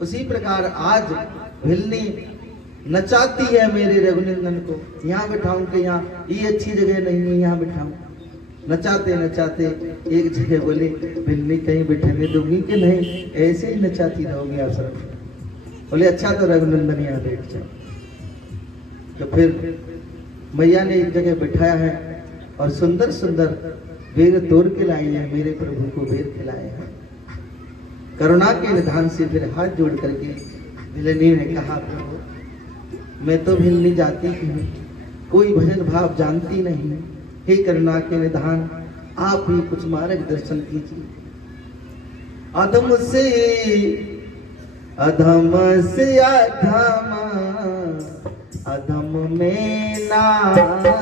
उसी प्रकार आज भिलनी नचाती है मेरे रघुनंदन को, यहाँ बिठाऊं कि यहाँ ये अच्छी जगह नहीं है, यहाँ बिठाऊं। नचाते नचाते एक जगह बोले भिलनी कहीं बिठाने दूंगी कि नहीं, ऐसे ही नचाती रहोगी आश्रम में। बोले अच्छा तो रघुनंदन यहाँ बैठ जाओ। तो फिर मैया ने एक जगह बिठाया है और सुंदर सुंदर बेर तोड़ के लाई है, मेरे प्रभु को बेर खिलाए हैं। करुणा के निधान से फिर हाथ जोड़ करके भिलनी ने कहा प्रभु मैं तो भिलनी जाती हूँ, कोई भजन भाव जानती नहीं, हे करुणा के निधान आप ही कुछ मार्गदर्शन कीजिए। अधम से अधम अधम में नारी,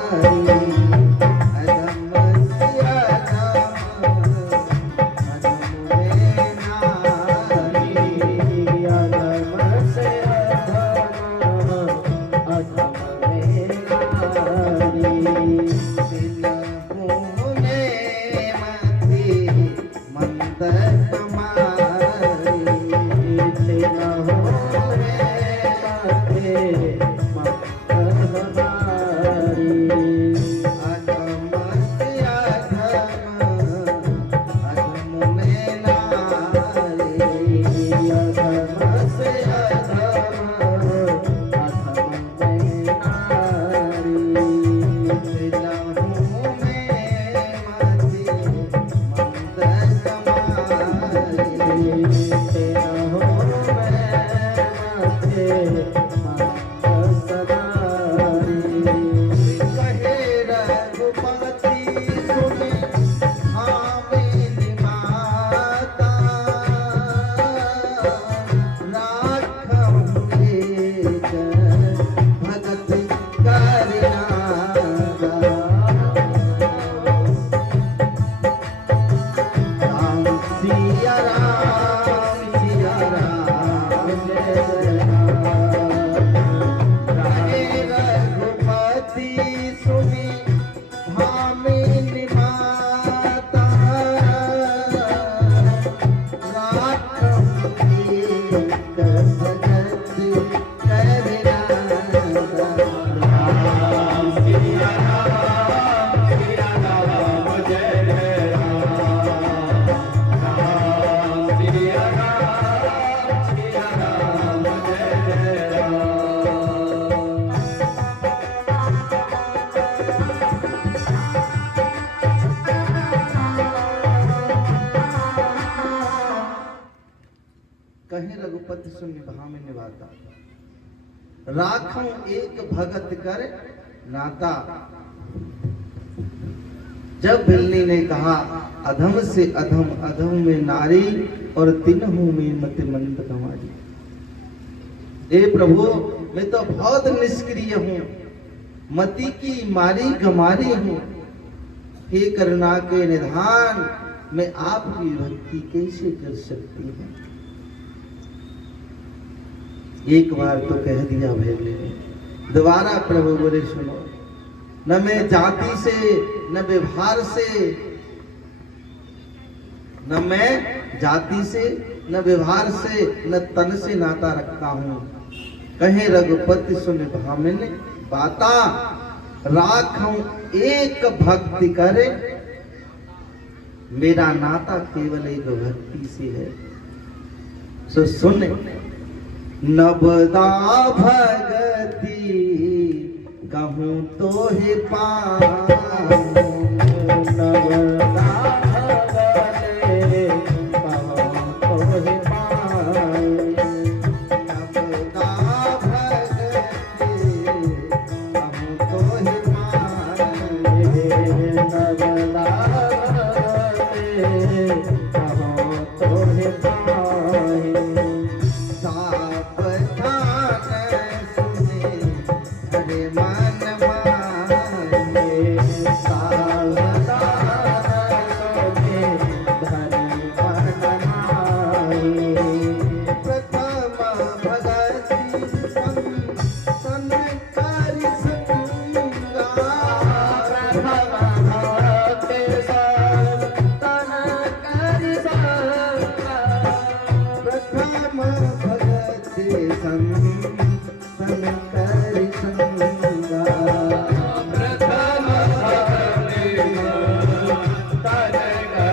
कहे रघुपति सुन भामिनी निभाता, राखूं एक भगत कर नाता। जब भिलनी ने कहा अधम से अधम अधम में नारी और तिन्हु में मति मंद कमारी। हे प्रभु मैं तो बहुत निष्क्रिय हूँ, मति की मारी गमारी हूँ, हे करुणा के निधान मैं आपकी भक्ति कैसे कर सकती हूँ। एक बार तो कह दिया भिलनी ने, दोबारा प्रभु बोले सुनो, न मैं जाति से न व्यवहार से, न मैं जाति से न व्यवहार से न तन से नाता रखता हूं। कहे रघुपति सुन भामिनी बाता, राखूं एक भक्ति करे, मेरा नाता केवल एक भक्ति से है। सो सुन नवदा भगति कहूँ तो हे पाऊं, नवदा भगति कहूँ तो हे पाऊं, नवदा भगति कहूँ तो हे पाऊं, नवदा भगति कहूँ तो हे पाऊं। संतन कर संगा। प्रथम भक्ति तन कर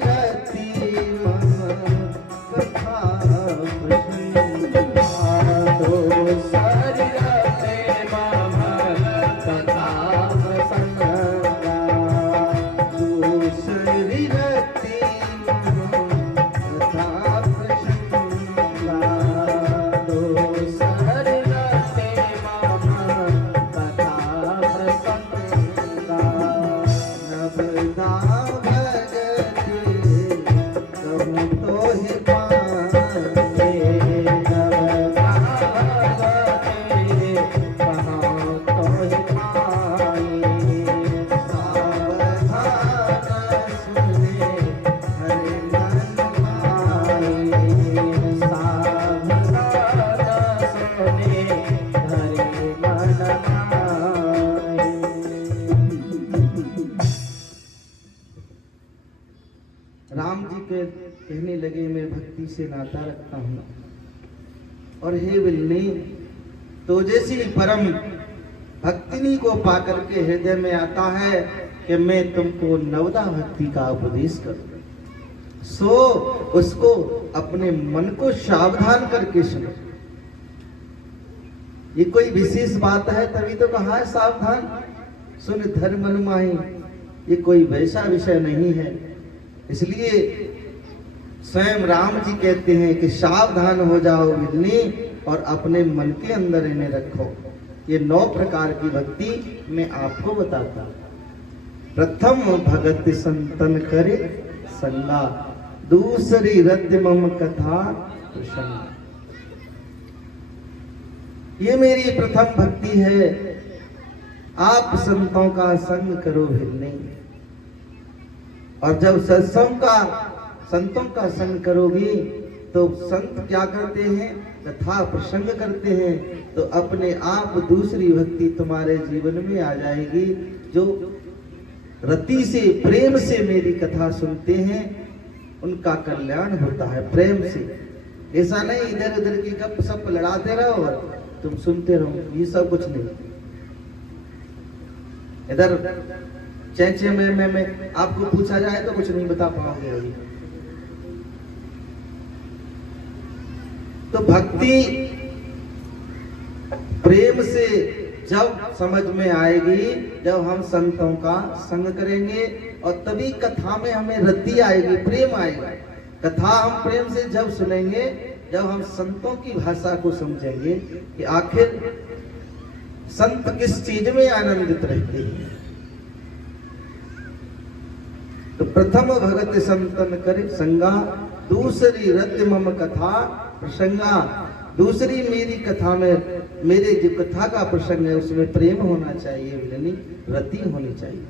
संगा। दूसरी रति मम कथा प्रसंगा। दूसरी रति मम कथा प्रसंगा। दूसरी रति मम कथा प्रसंगा। दूसरी रति मम कथा प्रसंगा। नवदा भगति कहूँ तो ही पाए। नवदा भगति कहूँ तो ही पाए। सावधान सुने हरि मन माए। सावधान सुने हरि मन माए। राम जी के कहने लगे मैं भक्ति से नाता रखता हूँ और हे विल्ली तो जैसी परम भक्तिनी को पाकर के हृदय में आता है कि मैं तुमको नवदा भक्ति का उपदेश करूं, सो उसको अपने मन को सावधान करके सुनो। ये कोई विशेष बात है तभी तो कहा है सावधान सुन धर्म मन माही। ये कोई वैसा विषय नहीं है, इसलिए स्वयं राम जी कहते हैं कि सावधान हो जाओ विल्ली और अपने मन के अंदर इन्हें रखो। ये 9 प्रकार की भक्ति मैं आपको बताता हूं। प्रथम भगत संतन करे संगा। दूसरी रति मम कथा प्रसंगा। ये मेरी प्रथम भक्ति है। आप संतों का संग करो विल्ली, और जब संतों का संग करोगी तो संत क्या करते हैं, कथा प्रसंग करते हैं, तो अपने आप दूसरी भक्ति तुम्हारे जीवन में आ जाएगी। जो रति से प्रेम से मेरी कथा सुनते हैं उनका कल्याण होता है प्रेम से। ऐसा नहीं इधर उधर की गप सप लड़ाते रहो और तुम सुनते रहो, ये सब कुछ नहीं। इधर चेचे में आपको पूछा जाए तो कुछ नहीं बता पाओगे अभी। तो भक्ति प्रेम से जब समझ में आएगी, जब हम संतों का संग करेंगे, और तभी कथा में हमें रति आएगी, प्रेम आएगा। कथा हम प्रेम से जब सुनेंगे, जब हम संतों की भाषा को समझेंगे कि आखिर संत किस चीज में आनंदित रहते हैं। तो प्रथम भगत संतन करे संगा। दूसरी रति मम कथा प्रसंगा। दूसरी मेरी कथा में, मेरे जो कथा का प्रसंग है उसमें प्रेम होना चाहिए विल्ली, रति होनी चाहिए।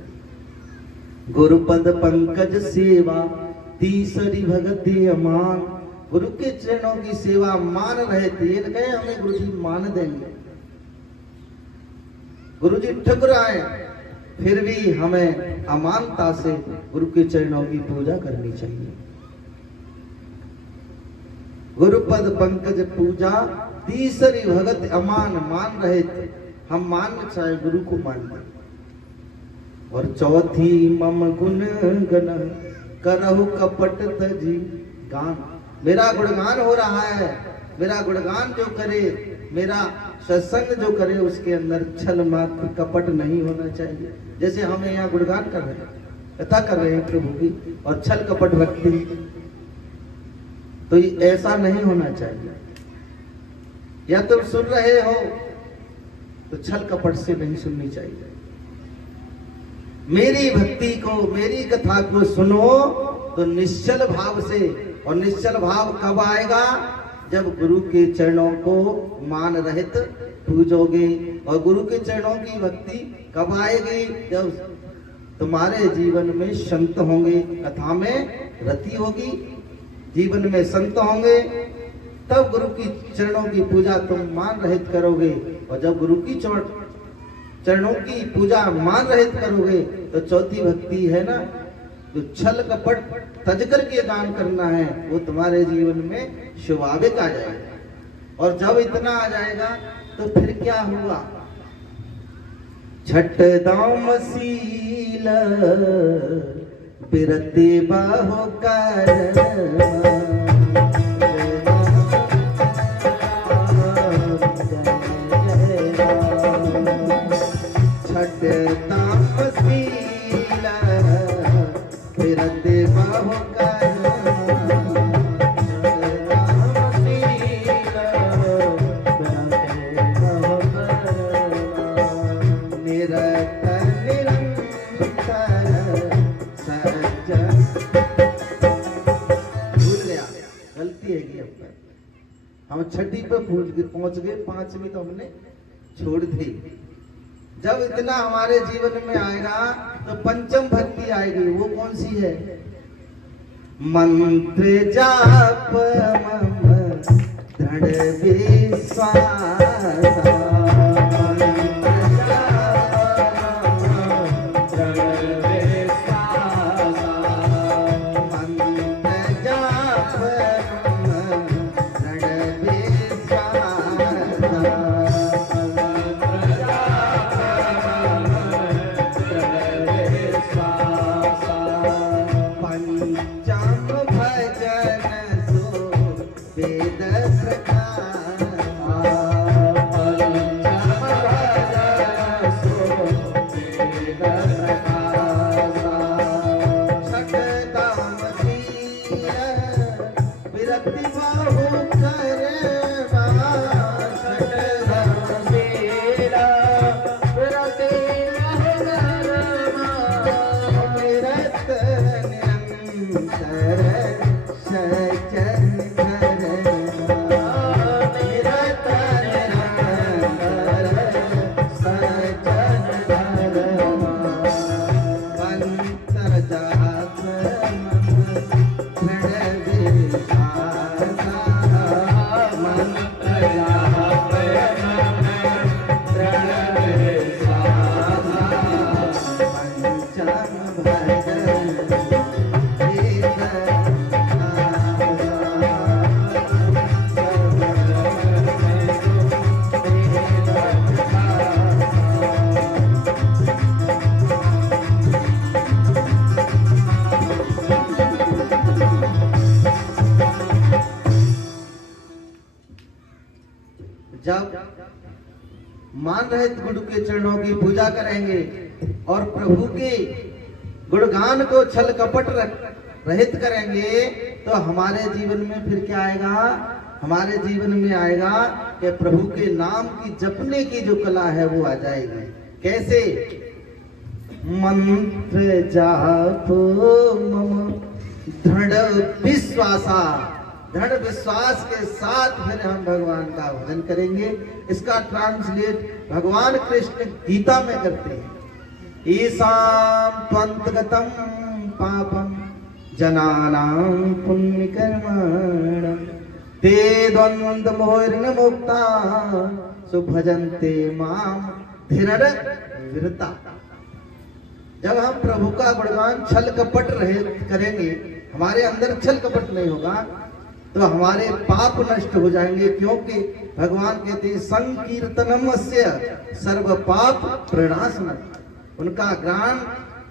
गुरुपद पंकज सेवा तीसरी भगति अमान। गुरु के चरणों की सेवा मान रहे थे, ये कहे हमें गुरु जी मान देंगे, गुरु जी ठुकराए, फिर भी हमें अमानता से गुरु के चरणों की पूजा करनी चाहिए। गुरुपद पंकज पूजा तीसरी भगत अमान। मान रहे थे, हम मान चाहे गुरु को मान दे। और चौथी मम गुण गण करहु कपट तजी गान। मेरा गुणगान हो रहा है, मेरा गुणगान जो करे, मेरा सत्संग जो करे, उसके अंदर छल मात्र कपट नहीं होना चाहिए। जैसे हमें यहाँ गुणगान कर रहे हैं, कथा कर रहे हैं प्रभु की, और छल कपट रखते हैं, तो ऐसा नहीं होना चाहिए। या तुम सुन रहे हो तो छल कपट से नहीं सुननी चाहिए। मेरी भक्ति को, मेरी कथा को सुनो तो निश्चल भाव से। और निश्चल भाव कब आएगा? जब गुरु के चरणों को मान रहित पूजोगे। और गुरु के चरणों की भक्ति कब आएगी? जब तुम्हारे जीवन में संत होंगे, कथा में रति होगी, जीवन में संत होंगे, तब गुरु की चरणों की पूजा तुम मान रहित करोगे। और जब गुरु की चरणों की पूजा मान रहित करोगे तो चौथी भक्ति है ना, जो छल कपट तज करके दान करना है वो तुम्हारे जीवन में स्वाभाविक आ जाएगा। और जब इतना आ जाएगा तो फिर क्या हुआ? छठ दामशील बिरते बाहो छठ दामशील बिरते बाहो हम छठी पे पहुंच गए, पांचवी तो हमने छोड़ दी। जब इतना हमारे जीवन में आएगा तो पंचम भक्ति आएगी। वो कौन सी है? मंत्र जाप मम दृढ़ विश्वास जब मान रहित गुरु के चरणों की पूजा करेंगे और प्रभु के गुणगान को छल कपट रहित करेंगे तो हमारे जीवन में फिर क्या आएगा? हमारे जीवन में आएगा कि प्रभु के नाम की जपने की जो कला है वो आ जाएगी। कैसे? मंत्र जापो मम दृढ़ विश्वासा, दृढ़ विश्वास के साथ फिर हम भगवान का भजन करेंगे। इसका ट्रांसलेट भगवान कृष्ण गीता में करते हैं। ईशाम त्वंतगतम पापम जनानां पुण्य कर्मणं ते द्वंद्व मोहिर्न मुक्ता सुभजन्ते माम धीरर विरता। जब हम प्रभु का गुणगान छल कपट रहित करेंगे, हमारे अंदर छल कपट नहीं होगा तो हमारे पाप नष्ट हो जाएंगे। क्योंकि भगवान कहते हैं संकीर्तनमस्य सर्व पाप प्रणाशनम। उनका गान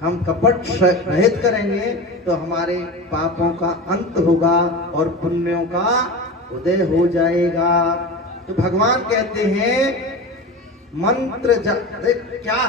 हम कपट रहित करेंगे तो हमारे पापों का अंत होगा और पुण्यों का उदय हो जाएगा। तो भगवान कहते हैं मंत्र क्या